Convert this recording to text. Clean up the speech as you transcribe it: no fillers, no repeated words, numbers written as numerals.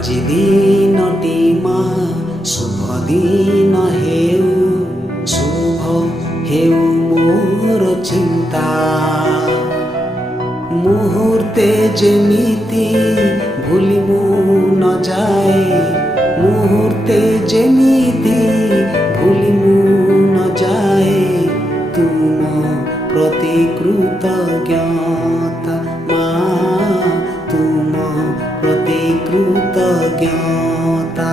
ଆଜି ଦିନଟି ମା ଶୁଭ ଦିନ ହେଉ, ଶୁଭ ହେଉ ମୋର ଚିନ୍ତା। ମୁହୂର୍ତ୍ତେ ଯେମିତି ଭୁଲି ମୁଁ ନ ଯାଏ, ମୁହୂର୍ତ୍ତେ ଯେମିତି ଭୁଲି ମୁଁ ନ ଯାଏ ତୁମ ପ୍ରତି କୃତଜ୍ଞତା ମା, ତୁମ ପ୍ରତି କୃତଜ୍ଞତା।